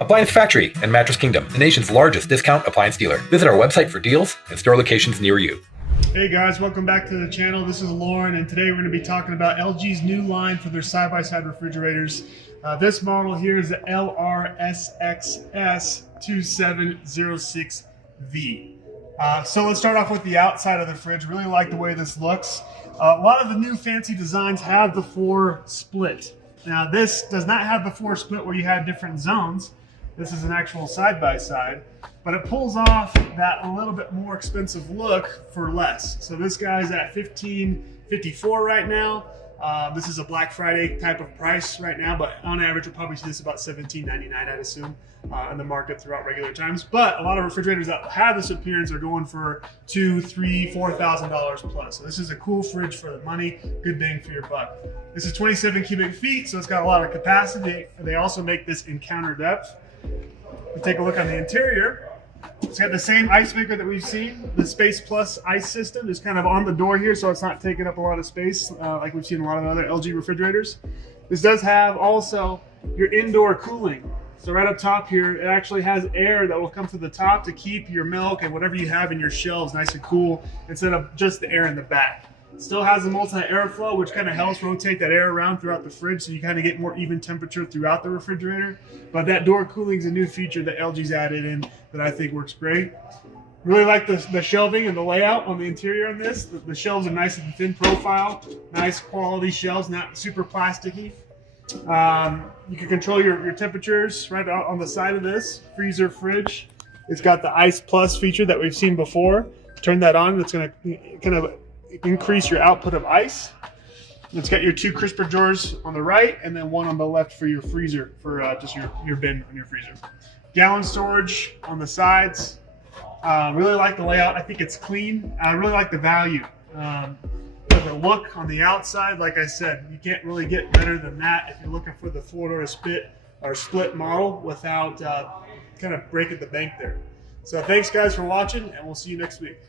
Appliance Factory and Mattress Kingdom, the nation's largest discount appliance dealer. Visit our website for deals and store locations near you. Hey guys, welcome back to the channel. This is Lauren, and today we're going to be talking about LG's new line for their side-by-side refrigerators. This model here is the LRSXS2706V. So let's start off with the outside of the fridge. Really like the way this looks. A lot of the new fancy designs have the 4 split. Now this does not have the 4 split where you have different zones. This is an actual side-by-side, but it pulls off that a little bit more expensive look for less. So this guy's at $15.54 right now. This is a Black Friday type of price right now, but on average we'll probably see this about $17.99, I'd assume, in the market throughout regular times. But a lot of refrigerators that have this appearance are going for $2,000, $3,000, $4,000 plus. So this is a cool fridge for the money, good bang for your buck. This is 27 cubic feet, so it's got a lot of capacity. They also make this in counter depth. We take a look on the interior. It's got the same ice maker that we've seen. The Space Plus ice system is kind of on the door here, so it's not taking up a lot of space like we've seen in a lot of other LG refrigerators. This does have also your indoor cooling. So right up top here, it actually has air that will come to the top to keep your milk and whatever you have in your shelves nice and cool instead of just the air in the back. Still has a multi-airflow, which kind of helps rotate that air around throughout the fridge so you kind of get more even temperature throughout the refrigerator. But that door cooling is a new feature that LG's added in that I think works great. Really like the shelving and the layout on the interior on this. The shelves are nice and thin profile, nice quality shelves, not super plasticky. You can control your temperatures right out on the side of this freezer fridge. It's got the Ice Plus feature that we've seen before. Turn that on, it's going to kind of increase your output of ice. It's got your 2 crisper drawers on the right and then one on the left for your freezer, for just your bin on your freezer. Gallon storage on the sides. Really like the layout. I think it's clean. I really like the value. The look on the outside, like I said, you can't really get better than that if you're looking for the 4-door split model without kind of breaking the bank there. So thanks guys for watching, and we'll see you next week.